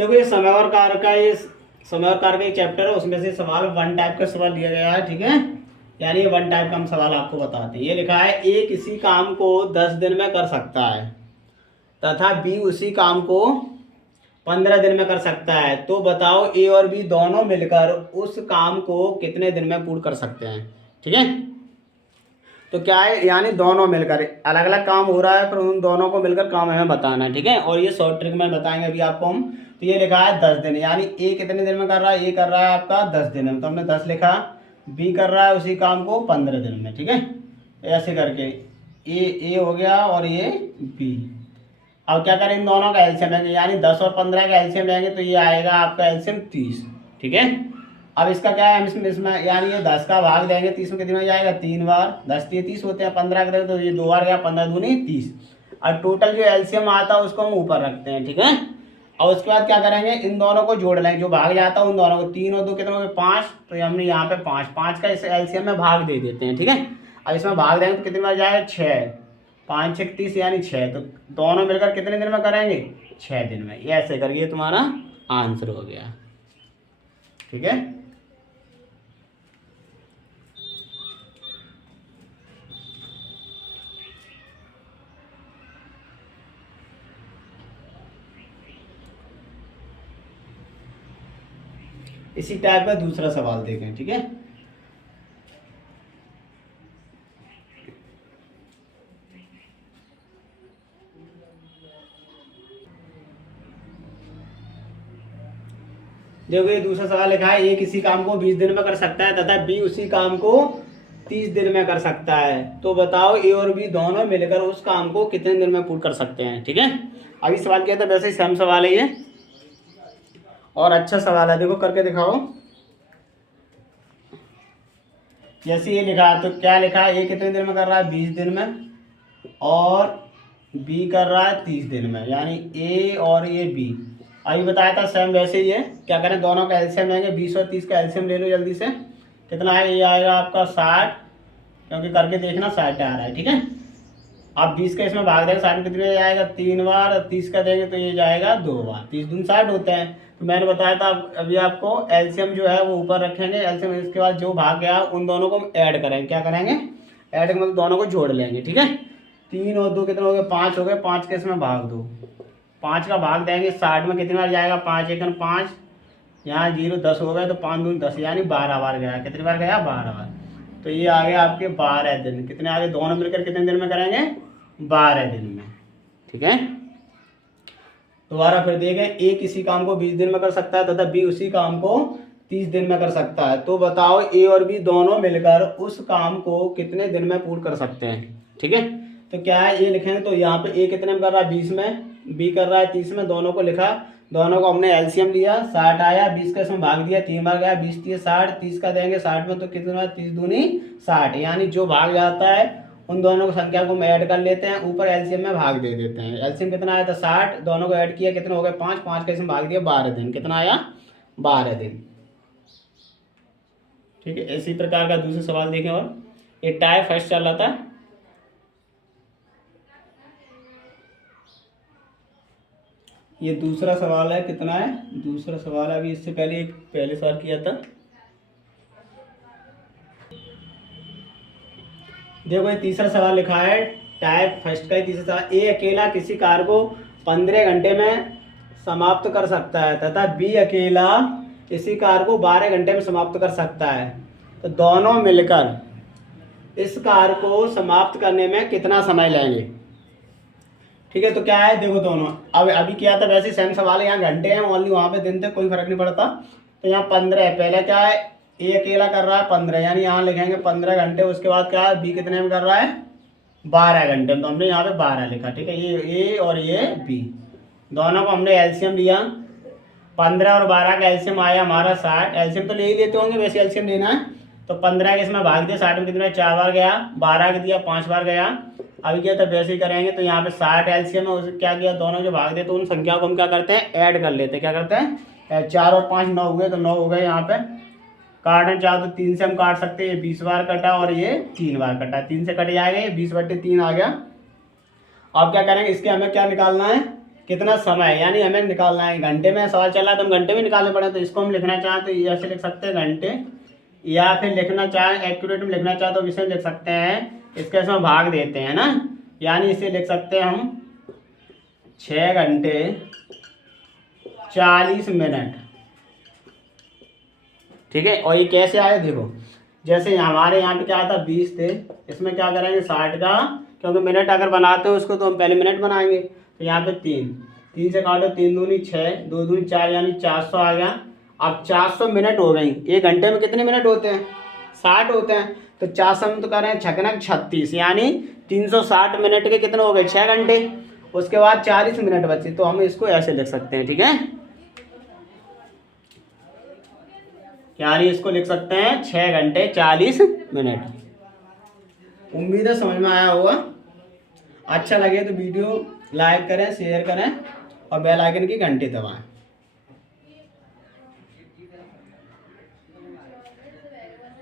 देखो ये समय और कार्य का, ये समय और कार्य का एक चैप्टर है, उसमें से सवाल वन टाइप का सवाल दिया गया है, ठीक है। यानी ये वन टाइप का हम सवाल आपको बताते हैं। ये लिखा है ए किसी काम को 10 दिन में कर सकता है तथा बी उसी काम को 15 दिन में कर सकता है, तो बताओ ए और बी दोनों मिलकर उस काम को कितने दिन में पूर्ण कर सकते हैं, ठीक है। तो क्या है, यानी दोनों मिलकर अलग अलग काम हो रहा है, पर उन दोनों को मिलकर काम हमें बताना है, ठीक है। और ये शॉर्ट ट्रिक में बताएंगे अभी आपको हम। तो ये लिखा है 10 दिन, यानी ए कितने दिन में कर रहा है, ए कर रहा है आपका 10 दिन में, तो हमने 10 लिखा। बी कर रहा है उसी काम को 15 दिन में, ठीक है। ऐसे करके ए हो गया और ये बी। अब क्या करें, इन दोनों का एलसीएम लेंगे, यानी 10 और 15 का एलसीएम लेंगे तो ये आएगा आपका एलसीएम 30, ठीक है। अब इसका क्या है, इसमें यानी ये 10 का भाग देंगे 30 में, कितनी हो जाएगा 3 बार, 10 30 होते हैं, 15 का तो ये 2 बार गया, 15 दूनी 30। और टोटल जो एलसीएम आता है उसको हम ऊपर रखते हैं, ठीक है। और उसके बाद क्या करेंगे, इन दोनों को जोड़ लेंगे, जो भाग जाता है उन दोनों को, 3 और 2 कितने हो गए 5, तो हमने यहाँ पे 5 का इस एलसीएम में भाग दे देते हैं, ठीक है। अब इसमें भाग देंगे तो कितनी बार जाएगा 6, 5 6 30 यानी 6, तो दोनों मिलकर कितने दिन में करेंगे 6 दिन में। ये ऐसे करके तुम्हारा आंसर हो गया, ठीक है। इसी टाइप का दूसरा सवाल देखें, ठीक है। देखो ये दूसरा सवाल लिखा है ए किसी काम को 20 दिन में कर सकता है तथा बी उसी काम को 30 दिन में कर सकता है, तो बताओ ए और बी दोनों मिलकर उस काम को कितने दिन में पूर्ण कर सकते हैं, ठीक है। अभी सवाल किया था, वैसे ही सेम सवाल है ये और अच्छा सवाल है, देखो करके दिखाओ। जैसे ये लिखा है तो क्या लिखा है, ए कितने दिन में कर रहा है 20 दिन में और बी कर रहा है 30 दिन में, यानी ए और ये बी। अभी बताया था सेम वैसे ही है। क्या करें, दोनों का एलसीएम लेंगे, 20 और 30 का एलसीएम ले लो जल्दी से। कितना है, ये आएगा आपका 60, क्योंकि करके देखना 60 आ रहा है, ठीक है। आप 20 का इसमें भाग देंगे 60 में कितने जाएगा 3 बार, 30 का देंगे तो ये जाएगा 2 बार, 30 दूनी 60 होते हैं। तो मैंने बताया था अभी आपको, एलसीएम जो है वो ऊपर रखेंगे एलसीएम, इसके बाद जो भाग गया उन दोनों को हम ऐड करेंगे। क्या करेंगे, ऐड मतलब दोनों को जोड़ लेंगे, ठीक है। 3 और 2 कितने हो गए 5 हो गए, 5 के इसमें भाग दो, 5 का भाग देंगे 60 में, कितनी बार जाएगा 5 एकन 5, यहाँ 0 10 हो गए, तो 5 दूनी 10 यानी 12 बार गया। कितनी बार गया 12 बार, तो ये आ गया आपके 12 दिन। कितने आगे, दोनों मिलकर कितने दिन में करेंगे 12 दिन में, ठीक है। दोबारा फिर देखें, ए किसी काम को 20 दिन में कर सकता है तथा बी उसी काम को 30 दिन में कर सकता है, तो बताओ ए और बी दोनों मिलकर उस काम को कितने दिन में पूर्ण कर सकते हैं, ठीक है। तो क्या है, ये लिखेंगे तो यहाँ पे ए कितने में कर रहा है 20 में, बी कर रहा है 30 में, दोनों को लिखा, दोनों को हमने एलसीएम लिया, 60 आया, 20 का इसमें भाग दिया 3 बार गया, 20 30 60, 30 का देंगे 60 में तो कितना 30 दूनी 60, यानी जो भाग जाता है उन दोनों की संख्या को हम ऐड कर लेते हैं, ऊपर एलसीएम में भाग दे देते हैं। एलसीएम कितना आया था 60, दोनों को ऐड किया कितने हो गए 5, 5 का इसमें भाग दिया 12 दिन, कितना आया 12 दिन, ठीक है। इसी प्रकार का दूसरा सवाल देखें, और ये टाई फर्स्ट चल रहा था। ये दूसरा सवाल है, कितना है दूसरा सवाल है, अभी इससे पहले एक पहले सवाल किया था। देखो ये तीसरा सवाल लिखा है, टाइप फर्स्ट का ही तीसरा सवाल, ए अकेला किसी कार्य को 15 घंटे में समाप्त कर सकता है तथा बी अकेला किसी कार्य को 12 घंटे में समाप्त कर सकता है, तो दोनों मिलकर इस कार्य को समाप्त करने में कितना समय लेंगे, ठीक है। तो क्या है, देखो दोनों अब अभी किया था वैसे सेम सवाल है, यहाँ घंटे हैं ओनली, वहाँ पे दिन थे कोई फर्क नहीं पड़ता। तो यहाँ 15 है, पहले क्या है ए अकेला कर रहा है 15, यानी यहाँ लिखेंगे 15 घंटे, उसके बाद क्या है बी कितने में कर रहा है 12 घंटे में, तो हमने यहाँ पे 12 लिखा, ठीक है। ये ए और ये बी, दोनों को हमने एलसीएम लिया, 15 और 12 का एलसीएम आया हमारा 60, एलसीएम तो ले ही लेते होंगे वैसे एलसीएम लेना है, तो 15 के इसमें भाग दिया 60 में कितना 4 बार गया, 12 के दिया 5 बार गया। अभी क्या था वैसे ही करेंगे, तो यहाँ पे 60 एलसीएम है, उसे क्या किया दोनों जो भाग दे तो उन संख्या को हम क्या करते हैं ऐड कर लेते हैं। क्या करते हैं 4 और 5 9 हुए, तो 9 हो गए, यहाँ पे काटना चाहो तो 3 से हम काट सकते हैं, ये 20 बार कटा और ये 3 बार कटा, 3 से कट जाएगा, ये 20/3 आ गया। अब क्या करेंगे, इसके हमें क्या निकालना है, कितना समय, यानी हमें निकालना है। घंटे में सवाल चल रहा है तो हम घंटे में निकालने पड़े, तो इसको हम लिखना चाहें तो ऐसे लिख सकते हैं घंटे, या फिर लिखना चाहें एक्यूरेट में लिखना चाहें तो इसे लिख सकते हैं, इसके इसमें भाग देते हैं ना, यानी इसे लिख सकते हैं हम 6 घंटे 40 मिनट। ठीक है, और ये कैसे आए देखो, जैसे हमारे यहाँ पे क्या आता 20 थे, इसमें क्या करेंगे 60 का, क्योंकि मिनट अगर बनाते हो उसको तो हम पहले मिनट बनाएंगे, तो यहाँ पे 3 से काटो, 3 दूनी 6, 2 दूनी 4, यानी 400 आ गया। अब 400 मिनट हो गई, एक घंटे में कितने मिनट होते हैं 60 होते हैं, तो 400 में तो कर रहे हैं छकना 36, यानी 360 मिनट के कितने हो गए 6 घंटे। उसके बाद 40 मिनट बचे, तो हम इसको ऐसे लिख सकते हैं। ठीक है, यानी इसको लिख सकते हैं 6 घंटे 40 मिनट। उम्मीद है समझ में आया होगा। अच्छा लगे तो वीडियो लाइक करें, शेयर करें और बेल आइकन की घंटी दबाएं।